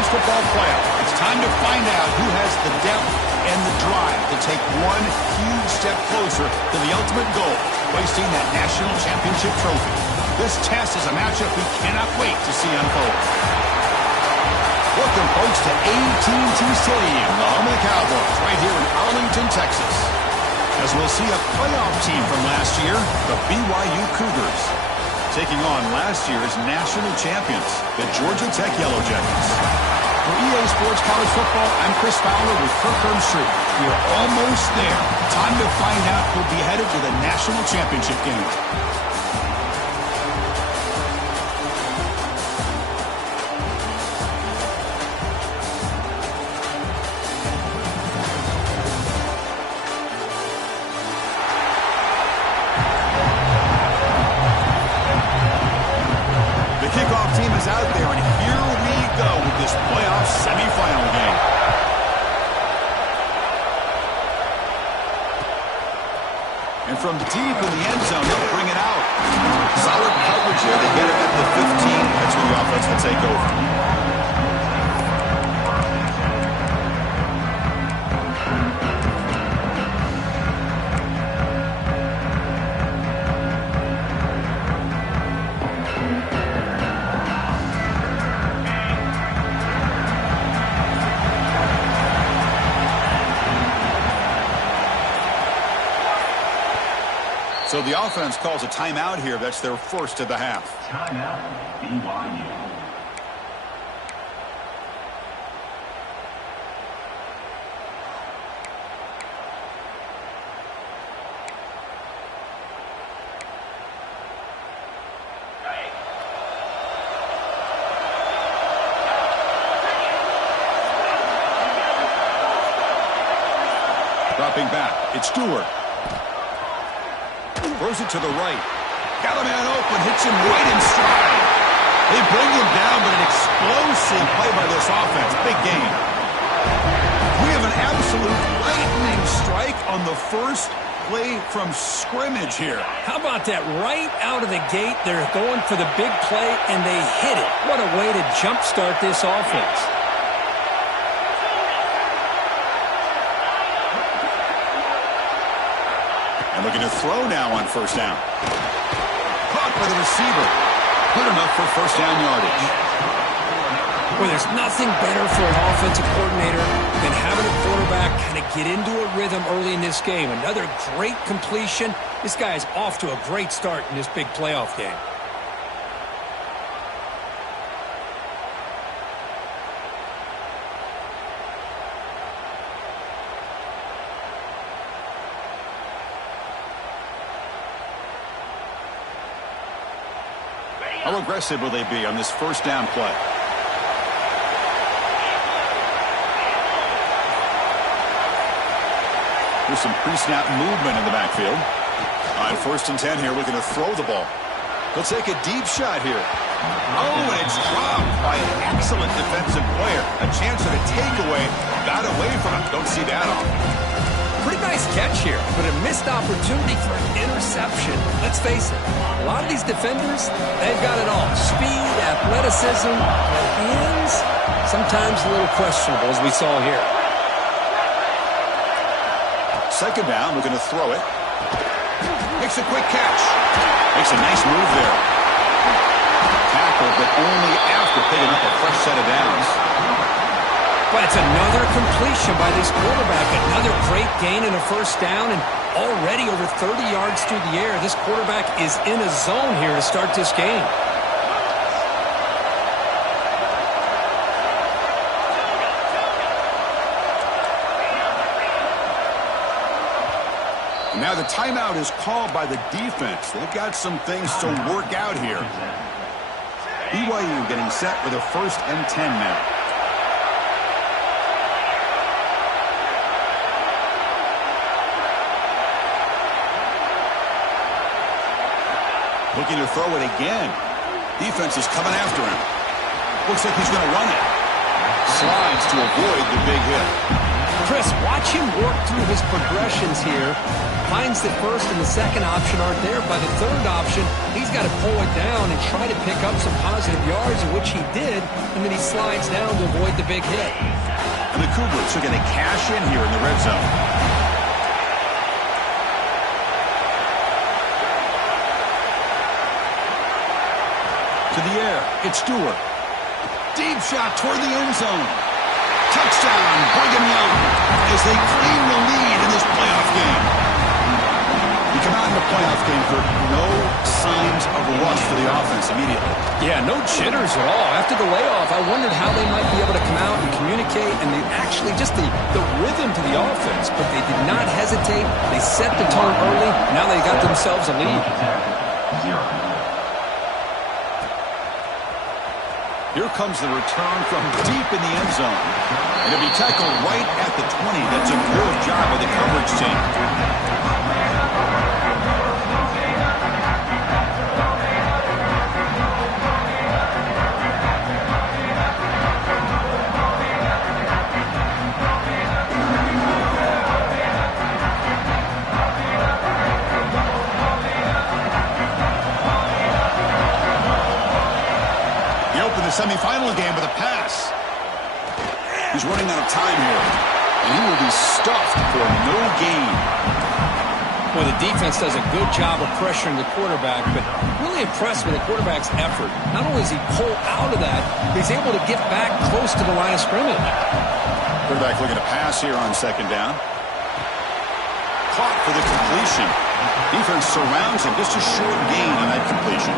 college football playoff. It's time to find out who has the depth and the drive to take one huge step closer to the ultimate goal, hoisting that national championship trophy. This test is a matchup we cannot wait to see unfold. Welcome, folks, to AT&T Stadium, the home of the Cowboys, right here in Arlington, Texas. As we'll see a playoff team from last year, the BYU Cougars, taking on last year's national champions, the Georgia Tech Yellow Jackets. For EA Sports College Football, I'm Chris Fowler with Kirk Herbstreit. We are almost there. Time to find out who'll be headed to the national championship game. Out there, and here we go with this playoff semifinal game. And from deep in the end zone, they'll bring it out. Solid coverage here. They get it at the 15. That's where the offense will take over. So the offense calls a timeout here. That's their first of the half. Timeout, BYU. Dropping back, it's Stewart. Throws it to the right. Got a man open, hits him right in stride. They bring him down, but an explosive play by this offense. Big game. We have an absolute lightning strike on the first play from scrimmage here. How about that? Right out of the gate, they're going for the big play, and they hit it. What a way to jumpstart this offense. Looking to throw now on first down. Caught by the receiver. Good enough for first down yardage. Well, there's nothing better for an offensive coordinator than having a quarterback kind of get into a rhythm early in this game. Another great completion. This guy is off to a great start in this big playoff game. How aggressive will they be on this first down play? There's some pre-snap movement in the backfield. On first and 10 here, looking to throw the ball. He'll take a deep shot here. Oh, and it's dropped by an excellent defensive player. A chance at a takeaway. Got away from him. Don't see that often. Pretty nice catch here, but a missed opportunity for an interception. Let's face it, a lot of these defenders, they've got it all. Speed, athleticism, but hands, sometimes a little questionable, as we saw here. Second down, we're going to throw it. Makes a quick catch. Makes a nice move there. Tackle, but only after picking up a fresh set of downs. But it's another completion by this quarterback. Another great gain in a first down, and already over 30 yards through the air. This quarterback is in a zone here to start this game. Now the timeout is called by the defense. They've got some things to work out here. BYU getting set for the first and 10 now. Looking to throw it again. Defense is coming after him. Looks like he's going to run it. Slides to avoid the big hit. Chris, watch him work through his progressions here. Finds the first and the second option aren't there. By the third option, he's got to pull it down and try to pick up some positive yards, which he did, and then he slides down to avoid the big hit. And the Cougars are going to cash in here in the red zone. To the air, it's Stewart. Deep shot toward the end zone. Touchdown, Brigham Young, as they claim the lead in this playoff game. You come out in the playoff game, Kurt, no signs of rust for the offense immediately. Yeah, no jitters at all. After the layoff, I wondered how they might be able to come out and communicate, and they actually just the rhythm to the offense, but they did not hesitate. They set the tone early. Now they got themselves a lead. Here comes the return from deep in the end zone. And it'll be tackled right at the 20. That's a good job of the coverage team. Semifinal game with a pass. He's running out of time here, and he will be stuffed for no gain. Well, the defense does a good job of pressuring the quarterback, but really impressed with the quarterback's effort. Not only does he pull out of that, but he's able to get back close to the line of scrimmage. Quarterback looking to pass here on second down. Caught for the completion. Defense surrounds him. Just a short gain on that completion.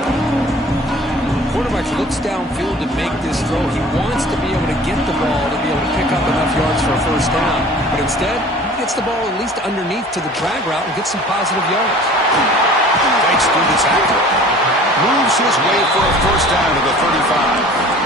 Quarterback looks downfield to make this throw. He wants to be able to get the ball to be able to pick up enough yards for a first down. But instead, he gets the ball at least underneath to the drag route and gets some positive yards. Breaks through the tackle. Moves his way for a first down to the 35.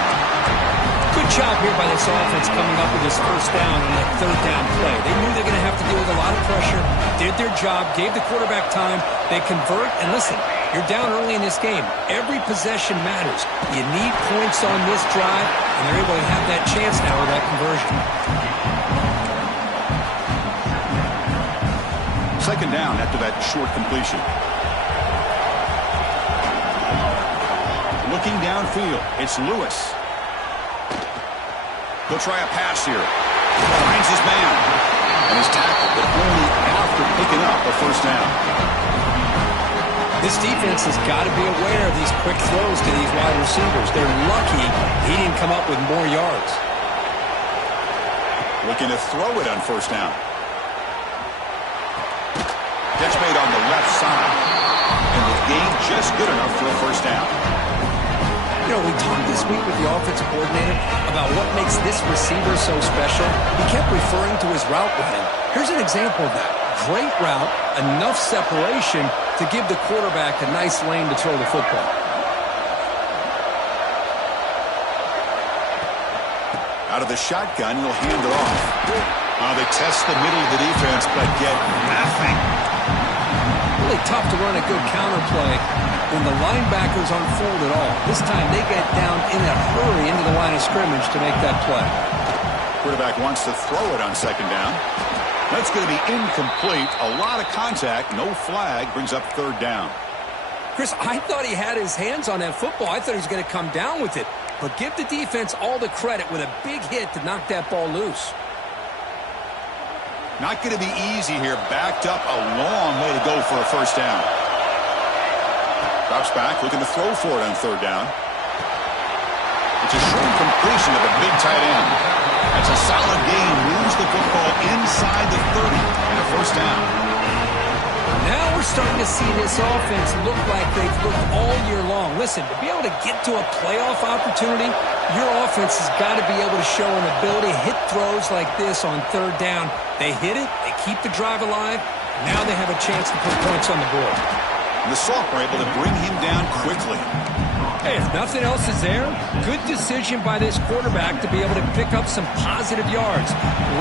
Good job here by this offense coming up with this first down and that third down play. They knew they were going to have to deal with a lot of pressure, did their job, gave the quarterback time. They convert, and listen, you're down early in this game. Every possession matters. You need points on this drive, and they're able to have that chance now with that conversion. Second down after that short completion. Looking downfield, it's Lewis. He'll try a pass here. Finds his man. And he's tackled, but only after picking up a first down. This defense has got to be aware of these quick throws to these wide receivers. They're lucky he didn't come up with more yards. Looking to throw it on first down. Catch made on the left side. And the gain just good enough for a first down. You know, we talked this week with the offensive coordinator about what makes this receiver so special. He kept referring to his route running. Here's an example of that. Great route, enough separation to give the quarterback a nice lane to throw the football. Out of the shotgun, he'll hand it off. They test the middle of the defense, but get nothing. Really tough to run a good counter play when the linebackers aren't fooled at all. This time they get down in a hurry into the line of scrimmage to make that play. Quarterback wants to throw it on second down. That's going to be incomplete. A lot of contact, no flag, brings up third down. Chris, I thought he had his hands on that football. I thought he was going to come down with it. But give the defense all the credit with a big hit to knock that ball loose. Not going to be easy here. Backed up a long way to go for a first down. Drops back, looking to throw for it on third down. It's a short completion of a big tight end. That's a solid gain. Moves the football inside the 30 and a first down. Now we're starting to see this offense look like they've looked all year long. Listen, to be able to get to a playoff opportunity, your offense has got to be able to show an ability to hit throws like this on third down. They hit it, they keep the drive alive. Now they have a chance to put points on the board. The Salts were able to bring him down quickly. Hey, if nothing else is there, good decision by this quarterback to be able to pick up some positive yards.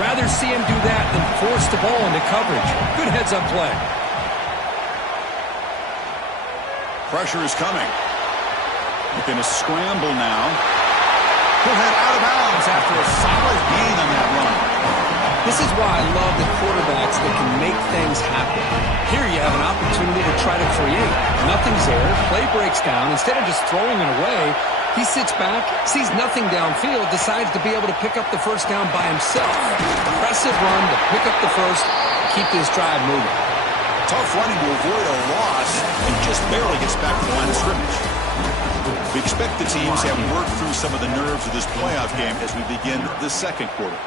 Rather see him do that than force the ball into coverage. Good heads-up play. Pressure is coming. Looking to scramble now. He'll head out of bounds after a solid This is why I love the quarterbacks that can make things happen. Here you have an opportunity to try to create. Nothing's there. Play breaks down. Instead of just throwing it away, he sits back, sees nothing downfield, decides to be able to pick up the first down by himself. Impressive run to pick up the first, keep this drive moving. Tough running to avoid a loss and just barely gets back to the line of scrimmage. We expect the teams have worked through some of the nerves of this playoff game as we begin the second quarter.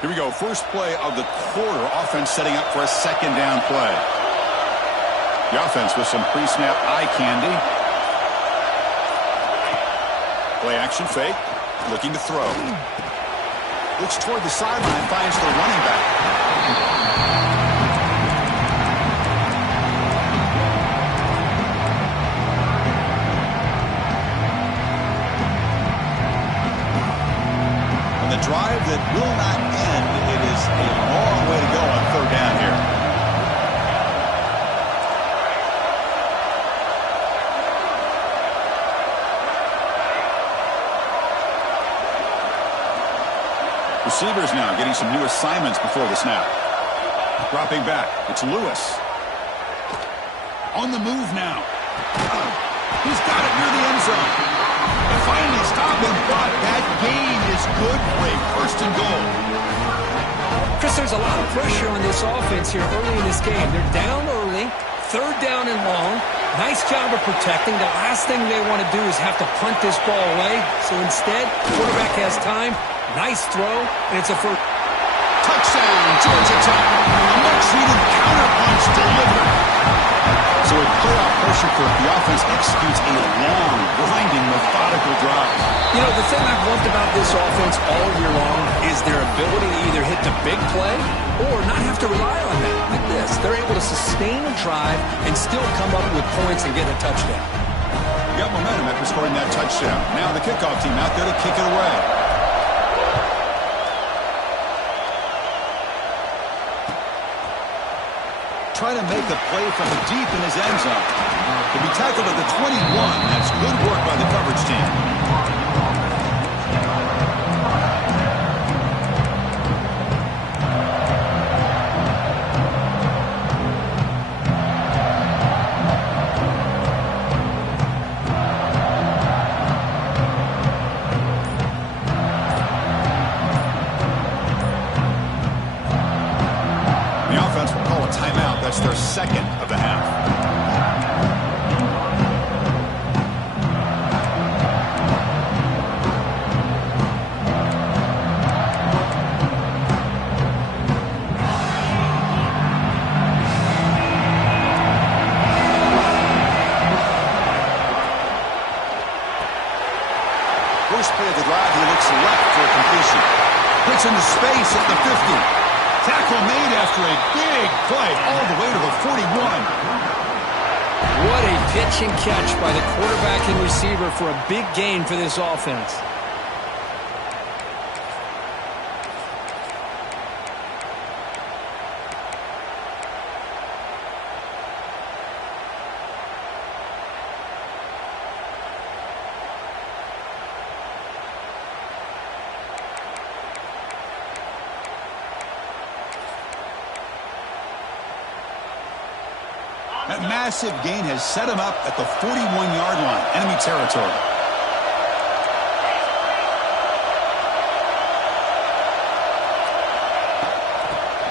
Here we go, first play of the quarter. Offense setting up for a second down play. The offense with some pre-snap eye candy. Play action fake. Looking to throw. Looks toward the sideline, finds the running back. Drive that will not end. It is a long way to go on third down here. Receivers now getting some new assignments before the snap. Dropping back. It's Lewis. On the move now. He's got it near the end zone. Finally stop him, but that gain is good for a first and goal. Chris, there's a lot of pressure on this offense here early in this game. They're down early, third down and long. Nice job of protecting. The last thing they want to do is have to punt this ball away. So instead, the quarterback has time. Nice throw, and it's a first. Touchdown, Georgia Tech. A much-needed counterpunch delivered. So with playoff pressure for the offense executes a long, grinding, methodical drive. You know, the thing I've loved about this offense all year long is their ability to either hit the big play or not have to rely on that. Like this, they're able to sustain a drive and still come up with points and get a touchdown. Got momentum after scoring that touchdown. Now the kickoff team out there to kick it away. Trying to make a play from deep in his end zone. To be tackled at the 21, that's good work by the coverage team. The offense will call a timeout. That's their second of the half. First play of the drive, he looks left for a completion. Puts into space at the 50. Tackle made after a big play all the way to the 41. What a pitch and catch by the quarterback and receiver for a big gain for this offense. That massive gain has set him up at the 41-yard line, enemy territory.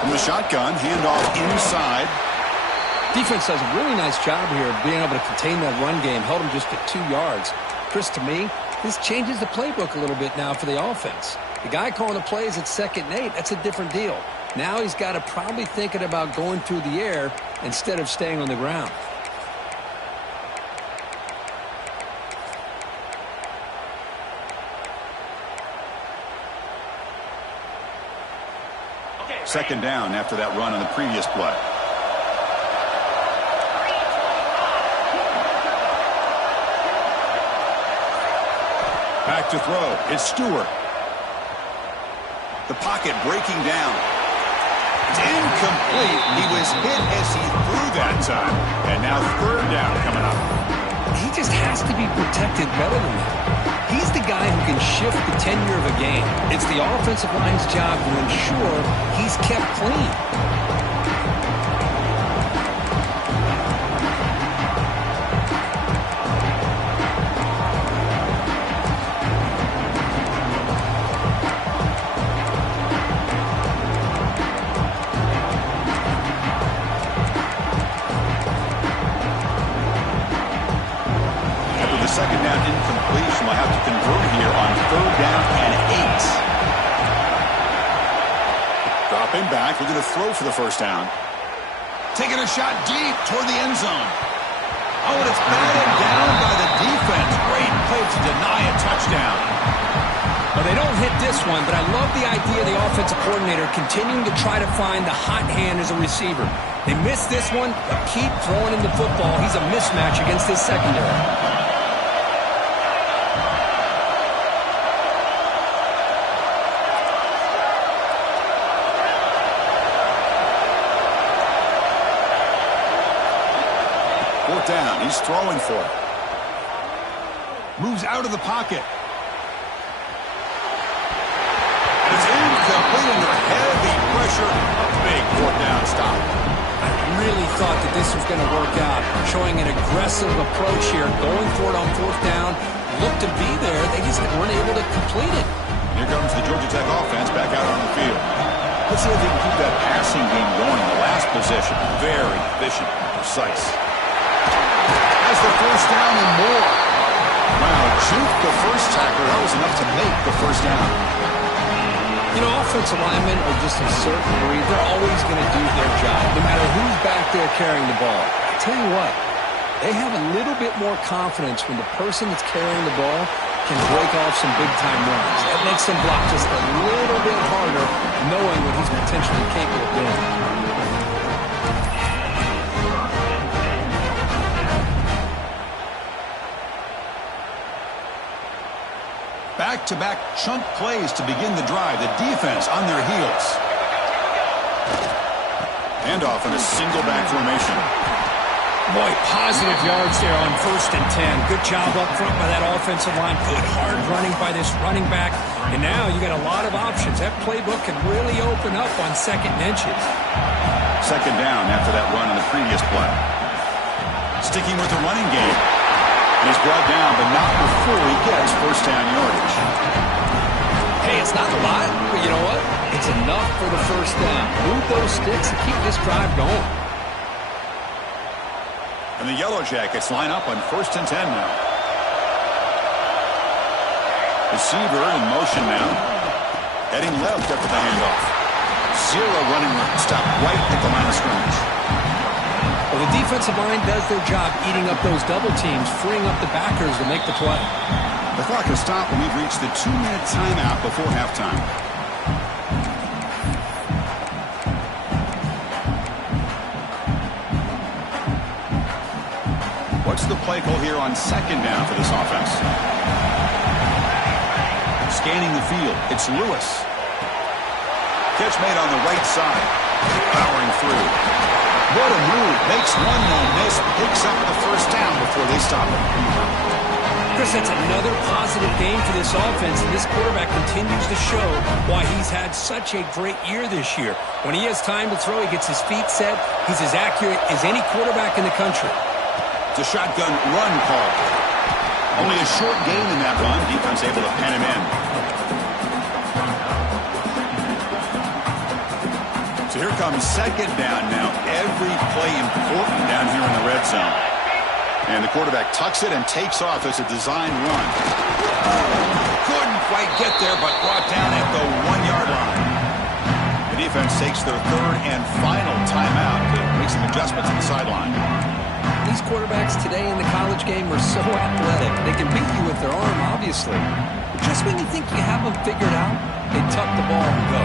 From the shotgun, handoff inside. Defense does a really nice job here of being able to contain that run game, held him just at 2 yards. Chris, to me, this changes the playbook a little bit now for the offense. The guy calling the plays at 2nd and 8, that's a different deal. Now he's got to probably thinking about going through the air instead of staying on the ground. Second down after that run on the previous play. Back to throw. It's Stewart. The pocket breaking down. It's incomplete. He was hit as he threw that time. And now third down coming up. He just has to be protected better than that. He's the guy who can shift the tenure of a game. It's the offensive line's job to ensure he's kept clean. Second down incompletion. Will have to convert here on third down and 8. Dropping back, looking to throw for the first down. Taking a shot deep toward the end zone. Oh, and it's batted down by the defense. Great play to deny a touchdown. Well, they don't hit this one, but I love the idea of the offensive coordinator continuing to try to find the hot hand as a receiver. They missed this one, but keep throwing him the football. He's a mismatch against this secondary. Down. He's throwing for it. Moves out of the pocket. And it's incomplete under heavy pressure. A big fourth down stop. I really thought that this was going to work out. Showing an aggressive approach here. Going for it on fourth down. Looked to be there. They just weren't able to complete it. Here comes the Georgia Tech offense back out on the field. Let's see if they can keep that passing game going in the last possession. Very efficient and precise. Has the first down and more. Wow, juked the first tackler. That was enough to make the first down. You know, offensive linemen are just a certain breed. They're always going to do their job, no matter who's back there carrying the ball. I tell you what, they have a little bit more confidence when the person that's carrying the ball can break off some big-time runs. That makes them block just a little bit harder, knowing what he's potentially capable of doing. Back-to-back chunk plays to begin the drive. The defense on their heels. Handoff in a single back formation. Boy, positive yards there on 1st and 10. Good job up front by that offensive line. Good hard running by this running back. And now you got a lot of options. That playbook can really open up on 2nd and inches. Second down after that run on the previous play. Sticking with the running game. And he's brought down, but not before he gets first down yardage. Hey, it's not a lot, but you know what? It's enough for the first down. Move those sticks and keep this drive going. And the Yellow Jackets line up on 1st and 10 now. Receiver in motion now. Heading left after the handoff. Zero running room. Stop right at the line of scrimmage. Well, the defensive line does their job eating up those double teams, freeing up the backers to make the play. The clock has stopped when we've reached the 2-minute timeout before halftime. What's the play call here on 2nd down for this offense? Scanning the field, it's Lewis. Catch made on the right side. Powering through. What a move. Makes one, no miss. Picks up the first down before they stop it. Chris, that's another positive game for this offense, and this quarterback continues to show why he's had such a great year this year. When he has time to throw, he gets his feet set. He's as accurate as any quarterback in the country. It's a shotgun run call. Only a short gain in that run. Defense able to pen him in. So here comes 2nd down now. Every play important down here in the red zone. And the quarterback tucks it and takes off as a designed run. Couldn't quite get there, but brought down at the 1-yard line. The defense takes their 3rd and final timeout to make some adjustments on the sideline. These quarterbacks today in the college game are so athletic. They can beat you with their arm, obviously. But just when you think you have them figured out, they tuck the ball and go.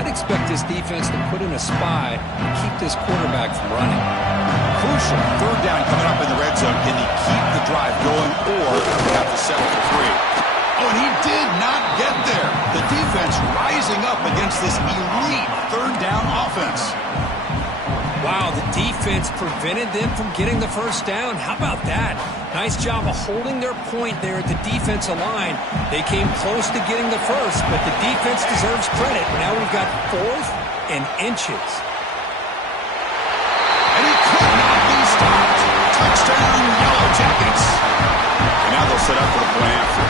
I'd expect this defense to put in a spy and keep this quarterback from running. Crucial 3rd down coming up in the red zone. Can he keep the drive going, or have to settle for 3? Oh, and he did not get there. The defense rising up against this elite third down offense. Wow, the defense prevented them from getting the first down. How about that? Nice job of holding their point there at the defensive line. They came close to getting the first, but the defense deserves credit. Now we've got 4th and inches. And he could not be stopped. Touchdown, Yellow Jackets. And now they'll set up for the point after.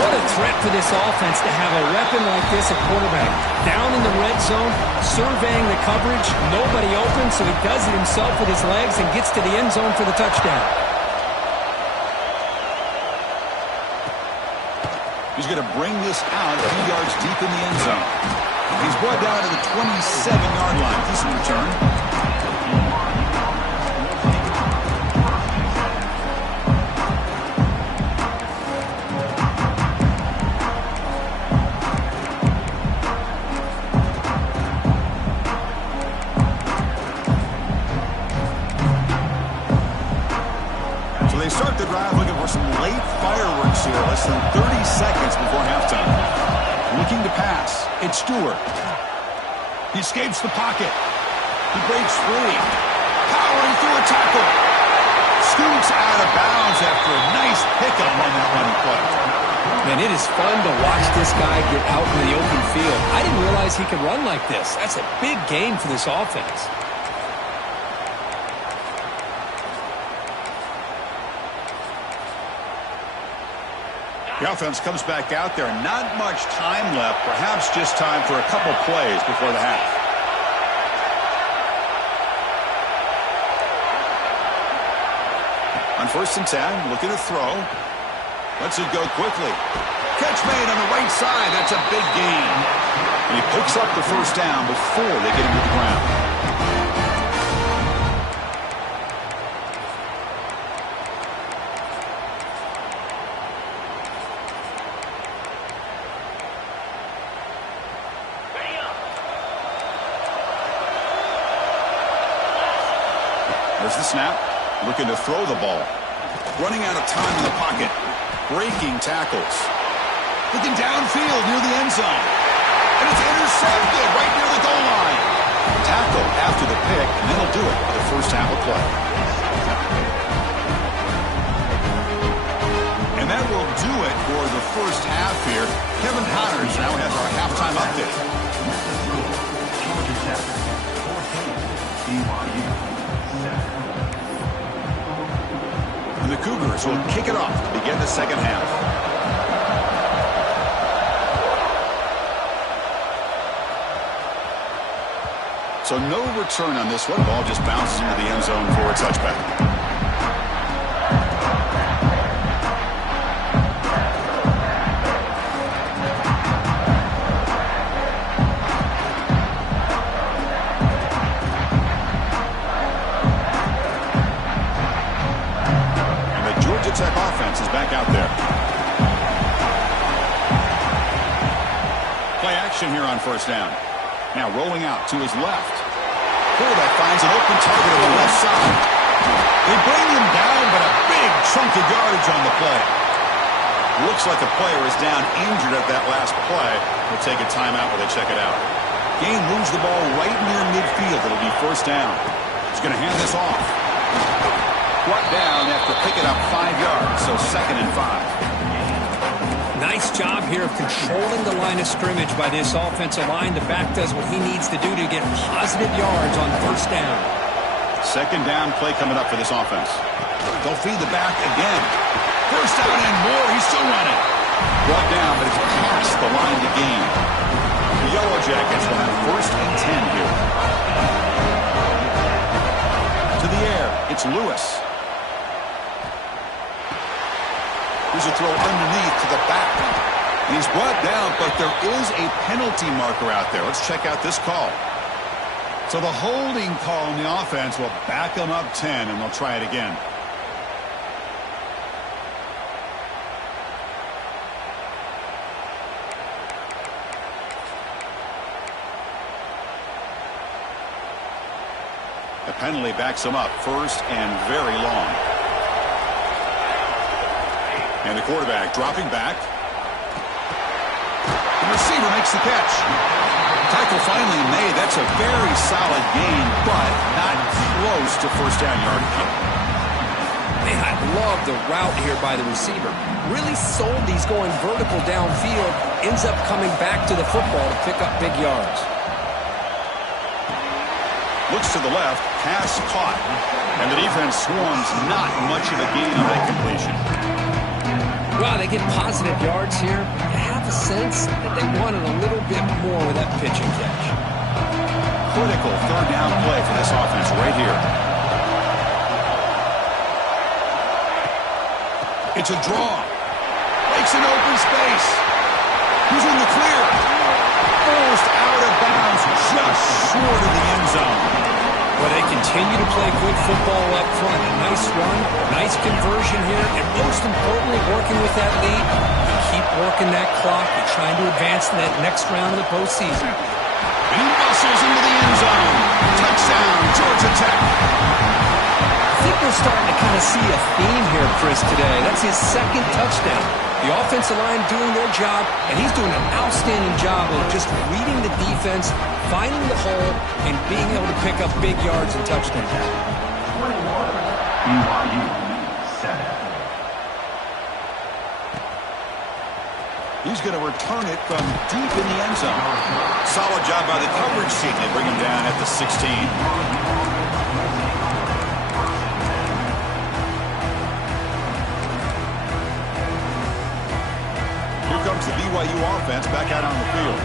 What a threat for this offense to have a weapon like this at quarterback. Down in the red zone, surveying the coverage, nobody open, so he does it himself with his legs and gets to the end zone for the touchdown. He's going to bring this out a few yards deep in the end zone. He's brought down to the 27-yard line. Decent return. Start the drive looking for some late fireworks here. Less than 30 seconds before halftime. Looking to pass. It's Stewart. He escapes the pocket. He breaks free. Powering through a tackle. Scoots out of bounds after a nice pickup on that running play. Man, it is fun to watch this guy get out in the open field. I didn't realize he could run like this. That's a big gain for this offense. The offense comes back out there. Not much time left. Perhaps just time for a couple plays before the half. On 1st and 10, looking to throw. Lets it go quickly. Catch made on the right side. That's a big gain. And he picks up the first down before they get him to the ground. There's the snap. Looking to throw the ball. Running out of time in the pocket. Breaking tackles. Looking downfield near the end zone. And it's intercepted right near the goal line. Tackle after the pick, and that'll do it for the first half of play. And that will do it for the first half here. Kevin Connors now has our halftime update. And the Cougars will kick it off to begin the second half. So no return on this one. Ball just bounces into the end zone for a touchback. Tech offense is back out there. Play action here on first down. Now rolling out to his left. Quarterback finds an open target on the left side. They bring him down, but a big chunk of yardage on the play. Looks like the player is down injured at that last play. We'll take a timeout while they check it out. Gain moves the ball right near midfield. It'll be first down. He's going to hand this off. Brought down after picking up 5 yards, so 2nd and 5. Nice job here of controlling the line of scrimmage by this offensive line. The back does what he needs to do to get positive yards on first down. 2nd down play coming up for this offense. They'll feed the back again. First down and more. He's still running. Brought down, but it's past the line to gain. The Yellow Jackets will have 1st and 10 here. To the air, it's Lewis. Here's a throw underneath to the back. And he's brought down, but there is a penalty marker out there. Let's check out this call. So the holding call on the offense will back them up 10, and they'll try it again. The penalty backs them up 1st and very long. And the quarterback dropping back. The receiver makes the catch. Tackle finally made. That's a very solid gain, but not close to first down yardage. Man, I love the route here by the receiver. Really sold these going vertical downfield. Ends up coming back to the football to pick up big yards. Looks to the left, pass caught, and the defense swarms. Not much of a gain on that completion. Well, they get positive yards here. You have a sense that they wanted a little bit more with that pitch and catch. Critical third down play for this offense right here. It's a draw. Makes an open space. Who's in the clear? Forced out of bounds, just short of the end zone. Well, they continue to play good football up front. A nice run, nice conversion here, and most importantly, working with that lead. You keep working that clock. You're trying to advance to that next round of the postseason. And he muscles into the end zone. Touchdown, Georgia Tech. I think we're starting to kind of see a theme here, Chris, today. That's his second touchdown. The offensive line doing their job, and he's doing an outstanding job of just reading the defense, finding the hole, and being able to pick up big yards and touchdowns. BYU 7. He's going to return it from deep in the end zone. Solid job by the coverage team. They bring him down at the 16. Comes the BYU offense back out on the field.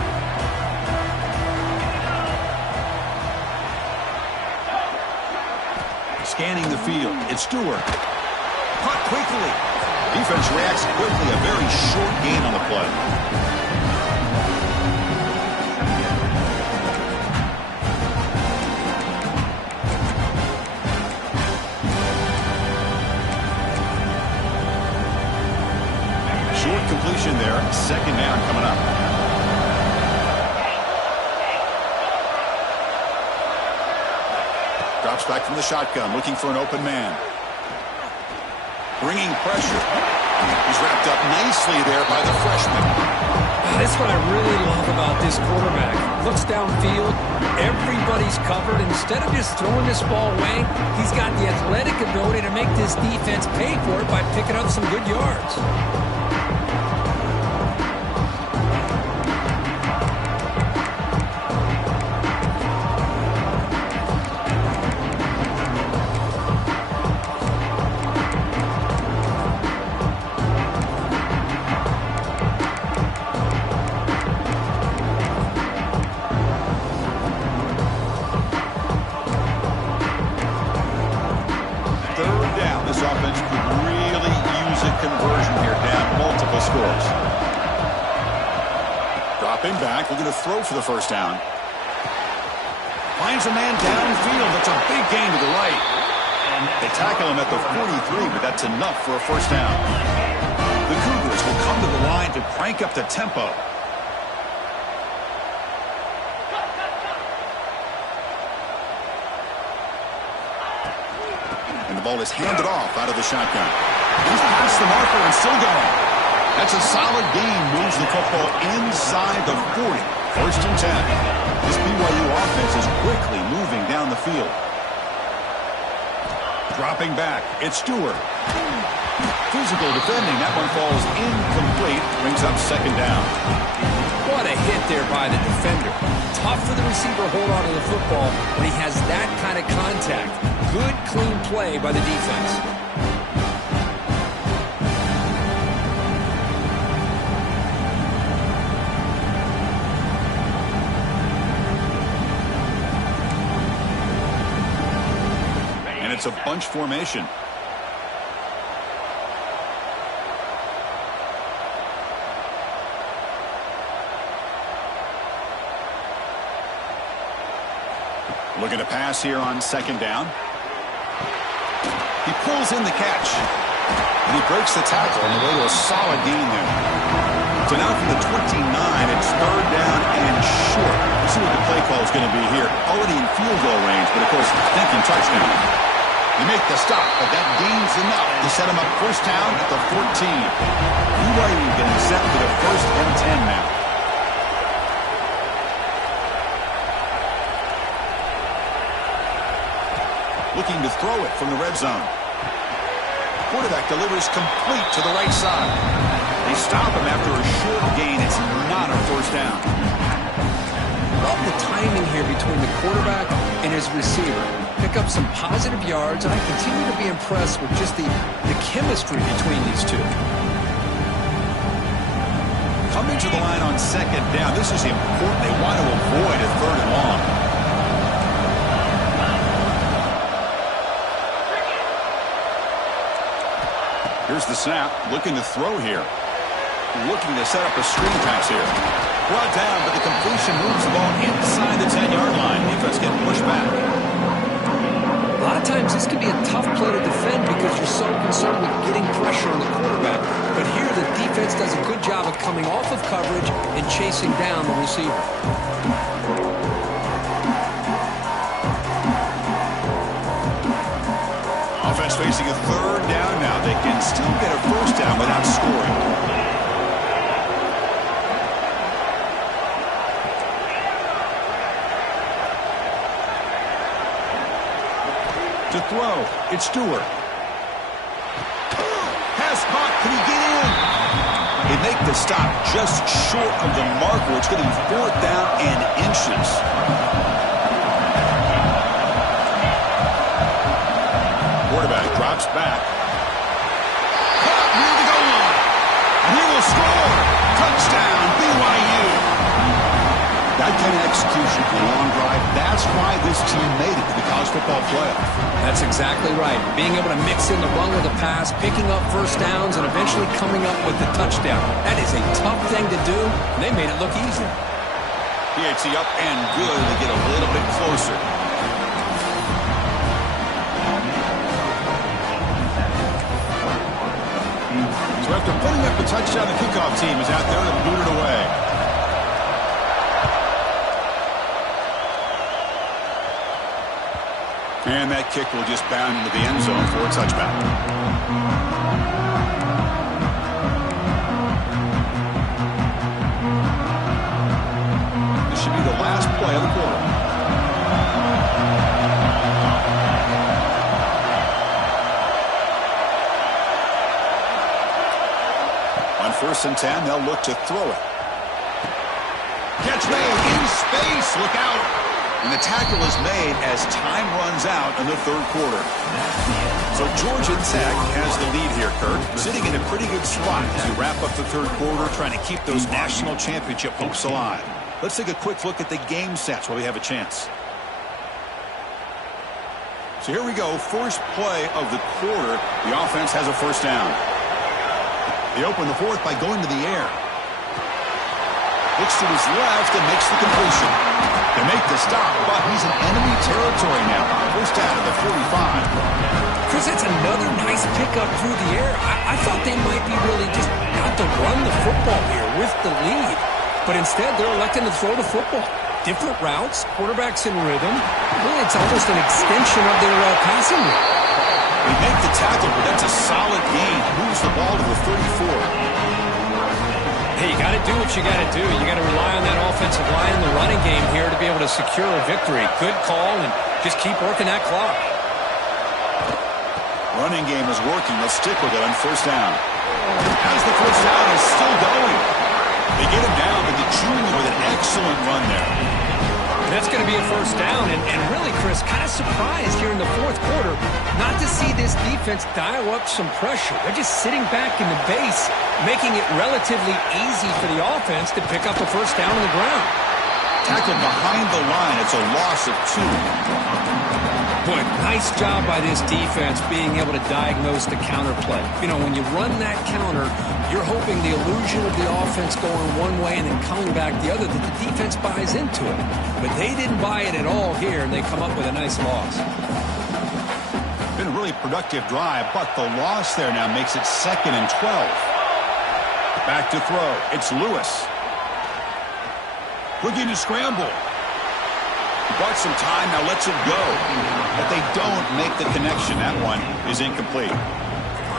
Scanning the field. It's Stewart. Caught quickly. Defense reacts quickly. A very short gain on the play. Completion there. Second down coming up. Drops back from the shotgun, looking for an open man. Bringing pressure. He's wrapped up nicely there by the freshman. That's what I really love about this quarterback. Looks downfield, everybody's covered. Instead of just throwing this ball away, he's got the athletic ability to make this defense pay for it by picking up some good yards. Back, looking to throw for the first down. Finds a man downfield. That's a big gain to the right. They tackle him at the 43, but that's enough for a first down. The Cougars will come to the line to crank up the tempo. And the ball is handed off out of the shotgun. He's past the marker and still going. That's a solid gain. Moves the football inside the 40. First and 10. This BYU offense is quickly moving down the field. Dropping back. It's Stewart. Physical defending. That one falls incomplete. Brings up second down. What a hit there by the defender. Tough for the receiver to hold on to the football when he has that kind of contact. Good, clean play by the defense. It's a bunch formation. Looking to pass here on second down. He pulls in the catch. And he breaks the tackle on the way to a solid gain there. So now from the 29, it's third down and short. Let's see what the play call is going to be here. Already in field goal range, but of course thinking touchdown. They make the stop, but that gains enough to set them up first down at the 14. BYU getting set for the 1st and 10 now. Looking to throw it from the red zone. Quarterback delivers complete to the right side. They stop him after a short gain. It's not a first down. Love the timing here between the quarterback and his receiver. Pick up some positive yards, and I continue to be impressed with just the chemistry between these two. Coming to the line on 2nd down. This is important. They want to avoid a 3rd and long. Here's the snap. Looking to throw here. Looking to set up a screen pass here. Brought down, but the completion moves the ball inside the 10-yard line. Defense getting pushed back. A lot of times this can be a tough play to defend because you're so concerned with getting pressure on the quarterback. But here the defense does a good job of coming off of coverage and chasing down the receiver. Offense facing a 3rd down now. They can still get a first down without scoring. To throw, it's Stewart. Pass caught, can he get in? They make the stop just short of the marker. It's going to be 4th down and inches. Quarterback drops back. Caught near the goal line. And he will score. Touchdown, BYU. That kind of execution for a long drive, that's why this team made it to the college football playoff. That's exactly right. Being able to mix in the run with the pass, picking up first downs, and eventually coming up with the touchdown. That is a tough thing to do, and they made it look easy. PAT up and good to get a little bit closer. So after putting up a touchdown, the kickoff team is out there to boot it away. And that kick will just bound into the end zone for a touchback. This should be the last play of the quarter. On 1st and 10, they'll look to throw it. Catch made in space. Look out. And the tackle is made as time runs out in the 3rd quarter. So Georgia Tech has the lead here, Kurt. Sitting in a pretty good spot as we wrap up the 3rd quarter, trying to keep those national championship hopes alive. Let's take a quick look at the game stats while we have a chance. So here we go. First play of the quarter. The offense has a first down. They open the 4th by going to the air. Looks to his left and makes the completion. They make the stop, but he's in enemy territory now. First down at the 45. Chris, it's another nice pickup through the air. I thought they might be really just out to run the football here with the lead. But instead, they're electing to throw the football. Different routes, quarterbacks in rhythm. Really, it's almost an extension of their passing route. They make the tackle, but that's a solid gain. Moves the ball to the 34. Hey, you got to do what you got to do. You got to rely on that offensive line in the running game here to be able to secure a victory. Good call, and just keep working that clock. Running game is working. Let's stick with it on first down. As the first down is still going. They get him down, but the junior with an excellent run there. That's going to be a first down, and really, Chris, kind of surprised here in the 4th quarter not to see this defense dial up some pressure. They're just sitting back in the base, making it relatively easy for the offense to pick up the first down on the ground. Tackled behind the line. It's a loss of 2. Boy, nice job by this defense being able to diagnose the counter play. You know, when you run that counter, you're hoping the illusion of the offense going one way and then coming back the other, that the defense buys into it. But they didn't buy it at all here, and they come up with a nice loss. Been a really productive drive, but the loss there now makes it 2nd and 12. Back to throw. It's Lewis. Looking to scramble. Bought some time, now lets it go. But they don't make the connection. That one is incomplete.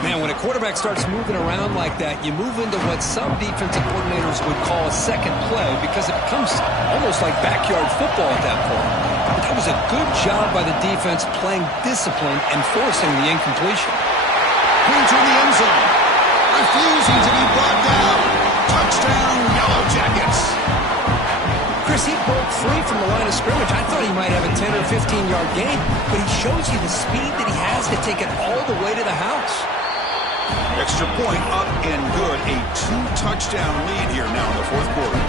Man, when a quarterback starts moving around like that, you move into what some defensive coordinators would call a second play because it becomes almost like backyard football at that point. But that was a good job by the defense playing discipline and forcing the incompletion. Queens in the end zone. Refusing to be brought down. Touchdown, Yellow Jackets. Chris, he broke free from the line of scrimmage. I thought he might have a 10 or 15-yard gain, but he shows you the speed that he has to take it all the way to the house. Extra point up and good. A 2-touchdown lead here now in the fourth quarter.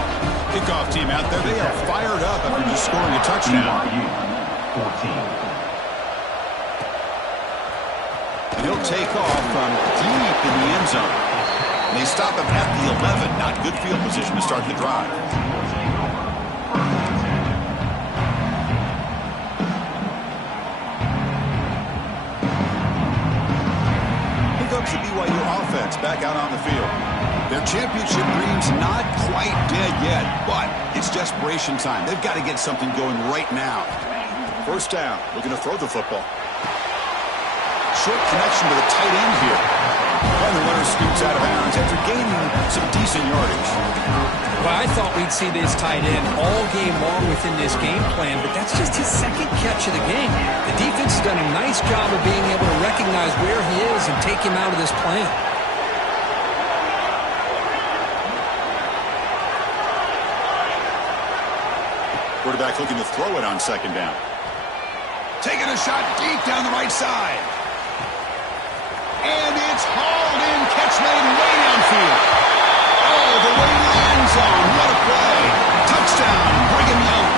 Kickoff team out there. They are fired up after just scoring a touchdown. BYU 14. And he'll take off from deep in the end zone. And they stop him at the 11. Not good field position to start the drive. The BYU offense back out on the field. Their championship dream's not quite dead yet, but it's desperation time. They've got to get something going right now. First down, looking to throw the football. Short connection to the tight end here. And the runner scoots out of bounds after gaining some decent yardage. Well, I thought we'd see this tight end all game long within this game plan, but that's just his second catch of the game. The defense has done a nice job of being able to recognize where he is and take him out of this plan. Quarterback looking to throw it on second down. Taking a shot deep down the right side. And it's hauled in, catch made way downfield. Oh, the way to the end zone. What a play. Touchdown, Brigham Young.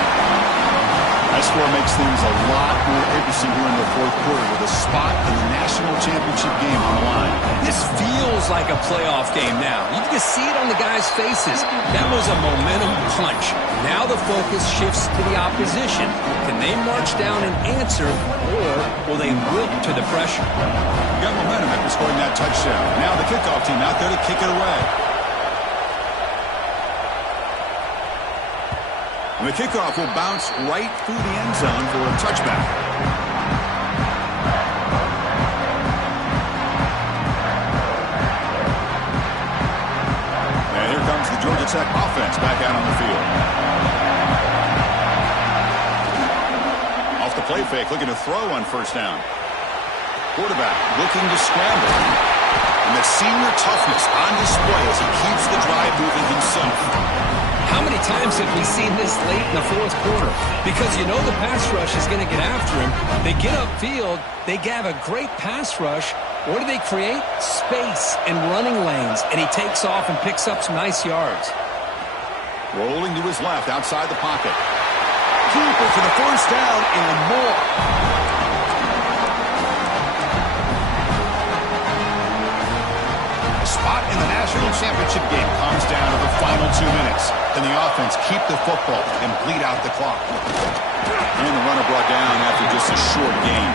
That score makes things a lot more interesting here in the fourth quarter with a spot in the national championship game on the line. This feels like a playoff game now. You can see it on the guys' faces. That was a momentum punch. Now the focus shifts to the opposition. Can they march down and answer, or will they wilt to the pressure? Got momentum after scoring that touchdown. Now the kickoff team out there to kick it away. And the kickoff will bounce right through the end zone for a touchback. And here comes the Georgia Tech offense back out on the field. Off the play fake, looking to throw on first down. Quarterback looking to scramble. And the senior toughness on display as he keeps the drive moving himself. How many times have we seen this late in the fourth quarter? Because you know the pass rush is going to get after him. They get upfield, they have a great pass rush. What do they create? Space and running lanes. And he takes off and picks up some nice yards. Rolling to his left outside the pocket. Keeper for the first down and more. A spot in the national championship game comes down to the final 2 minutes. Can the offense keep the football and bleed out the clock? And the runner brought down after just a short gain.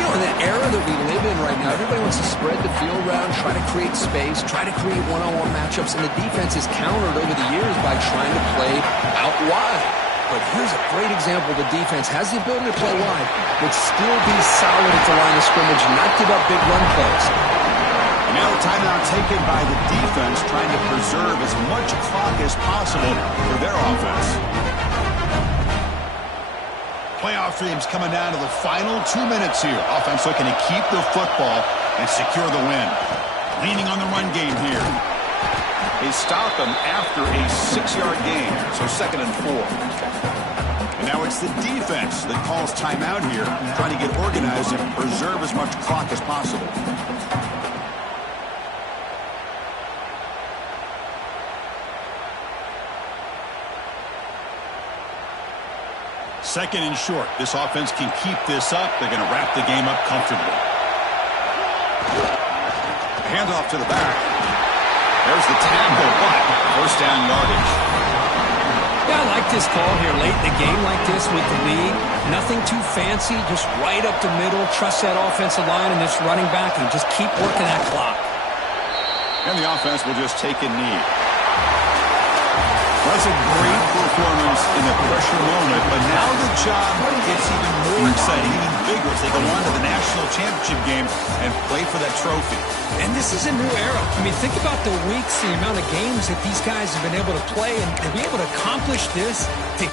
You know, in the era that we live in right now, everybody wants to spread the field around, try to create space, try to create one-on-one matchups, and the defense is countered over the years by trying to play out wide. But here's a great example. The defense has the ability to play wide, but still be solid at the line of scrimmage and not give up big run plays. And now a timeout taken by the defense, trying to preserve as much clock as possible for their offense. Playoff dreams coming down to the final 2 minutes here. Offense looking to keep the football and secure the win. Leaning on the run game here. They stop him after a 6-yard gain, so 2nd and 4. And now it's the defense that calls timeout here, trying to get organized and preserve as much clock as possible. Second and short. This offense can keep this up. They're going to wrap the game up comfortably. Handoff to the back. There's the tackle, but first down yardage. Yeah, I like this call here late in the game like this with the lead. Nothing too fancy, just right up the middle. Trust that offensive line and this running back and just keep working that clock. And the offense will just take a knee. That's a great performance in the pressure moment, but now the job gets even more exciting, even bigger as they go on to the national championship game and play for that trophy. And this is a new era. I mean, think about the weeks, the amount of games that these guys have been able to play, and to be able to accomplish this, to